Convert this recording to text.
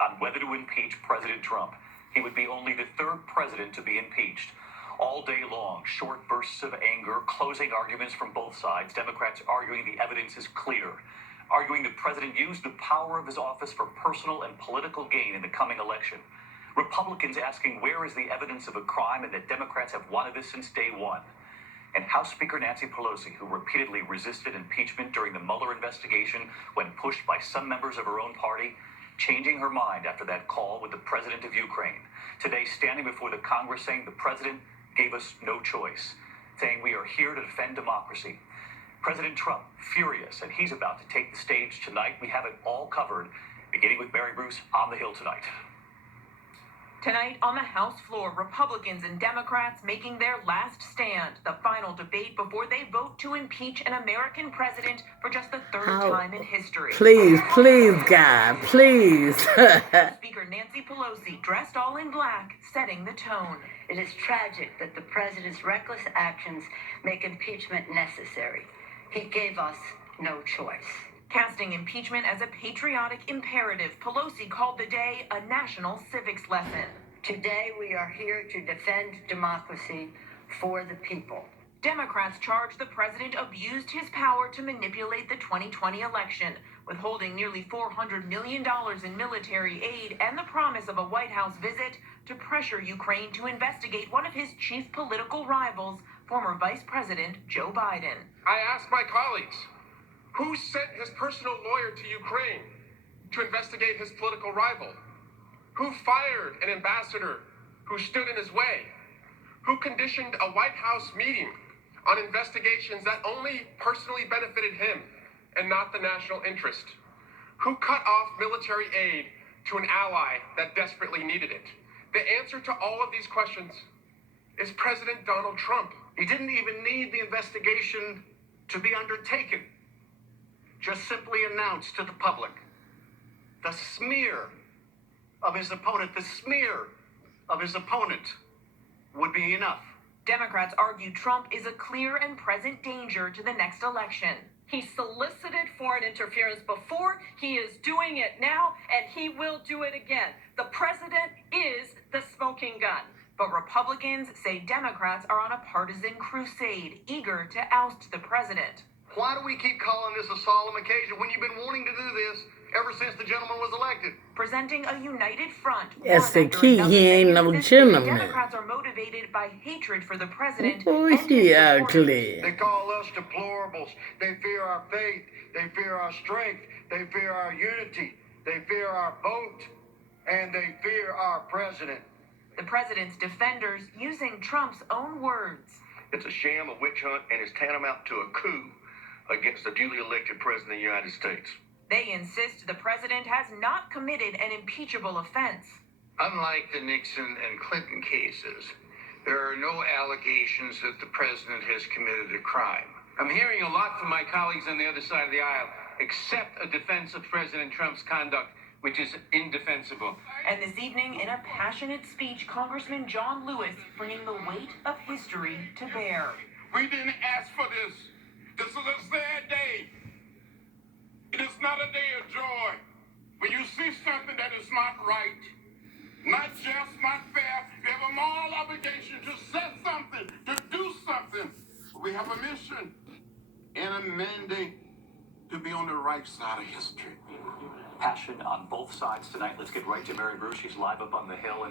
on whether to impeach President Trump. He would be only the third president to be impeached. All day long, short bursts of anger, closing arguments from both sides, Democrats arguing the evidence is clear, arguing the president used the power of his office for personal and political gain in the coming election. Republicans asking where is the evidence of a crime and that Democrats have wanted this since day one. And House Speaker Nancy Pelosi, who repeatedly resisted impeachment during the Mueller investigation when pushed by some members of her own party, changing her mind after that call with the president of Ukraine. Today, standing before the Congress saying the president gave us no choice, saying we are here to defend democracy. President Trump, furious, and he's about to take the stage tonight. We have it all covered, beginning with Mary Bruce on the Hill tonight. Tonight on the House floor, Republicans and Democrats making their last stand, the final debate before they vote to impeach an American president for just the third time in history. Please, God, please. Speaker Nancy Pelosi, dressed all in black, setting the tone. It is tragic that the president's reckless actions make impeachment necessary. He gave us no choice. Casting impeachment as a patriotic imperative, Pelosi called the day a national civics lesson. Today we are here to defend democracy for the people. Democrats charge the president abused his power to manipulate the 2020 election, withholding nearly $400 million in military aid and the promise of a White House visit to pressure Ukraine to investigate one of his chief political rivals, former Vice President Joe Biden. I asked my colleagues, who sent his personal lawyer to Ukraine to investigate his political rival? Who fired an ambassador who stood in his way? Who conditioned a White House meeting on investigations that only personally benefited him and not the national interest? Who cut off military aid to an ally that desperately needed it? The answer to all of these questions is President Donald Trump. He didn't even need the investigation to be undertaken. Just simply announced to the public the smear of his opponent, would be enough. Democrats argue Trump is a clear and present danger to the next election. He solicited foreign interference before, he is doing it now, and he will do it again. The president is the smoking gun. But Republicans say Democrats are on a partisan crusade, eager to oust the president. Why do we keep calling this a solemn occasion when you've been wanting to do this ever since the gentleman was elected? Presenting a united front. That's the key. He ain't no gentleman. Democrats are motivated by hatred for the president. Boy, he ugly. They call us deplorables. They fear our faith. They fear our strength. They fear our unity. They fear our vote. And they fear our president. The president's defenders using Trump's own words. It's a sham, a witch hunt, and it's tantamount to a coup against the duly elected president of the United States. They insist the president has not committed an impeachable offense. Unlike the Nixon and Clinton cases, there are no allegations that the president has committed a crime. I'm hearing a lot from my colleagues on the other side of the aisle, except a defense of President Trump's conduct, which is indefensible. And this evening, in a passionate speech, Congressman John Lewis bringing the weight of history to bear. We didn't ask for this. This is a sad day. It is not a day of joy. When you see something that is not right, not just, not fair, you have a moral obligation to say something, to do something. We have a mission and a mandate to be on the right side of history. Passion on both sides tonight. Let's get right to Mary Bruce. She's live up on the Hill. And